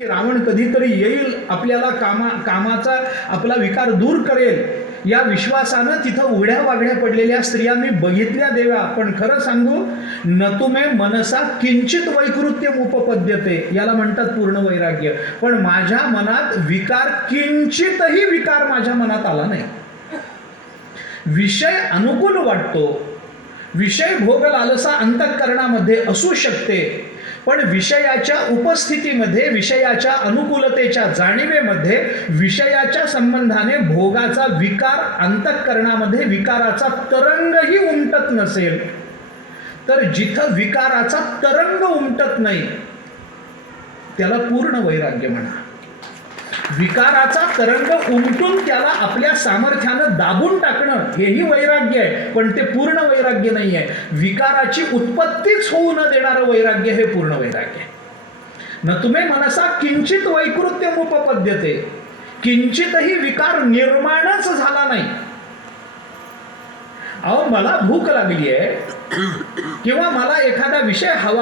रावण कधीतरी येईल, आपल्याला कामाचा आपला विकार दूर करेल या विश्वासानं तिथं उघड्या वागड्या पडलेल्या स्त्रिया मी बघितल्या देवा. पण खरं सांगू, न तुमे मनसा किंचित वैकृत्यम उपपद्यते, याला म्हणतात पूर्ण वैराग्य. पण माझ्या मनात विकार, किंचितही विकार माझ्या मनात आला नाही. विषय अनुकूल वाटतो, विषय भोग लालसा अंतःकरणामध्ये असू शकते, पण विषयाच्या उपस्थितीमध्ये, विषयाच्या अनुकूलतेच्या जाणीवेमध्ये, विषयाच्या संबंधाने भोगाचा विकार अंतःकरणामध्ये विकाराचा तरंगही उमटत नसेल, तर जिथं विकाराचा तरंग उमटत नाही त्याला पूर्ण वैराग्य म्हणा. विकाराचा तरंग उमटून त्याला आपल्या सामर्थ्यानं दाबून टाकणं हेही वैराग्य आहे, पण ते पूर्ण वैराग्य नाही आहे. विकाराची उत्पत्तीच होऊ न देणारं वैराग्य हे पूर्ण वैराग्य आहे. न तुम्ही मनसा किंचित वैकृत्यम उपपद्यते, किंचितही विकार निर्माणच झाला नाही. अहो, मला भूक लागली आहे किंवा मला एखादा विषय हवा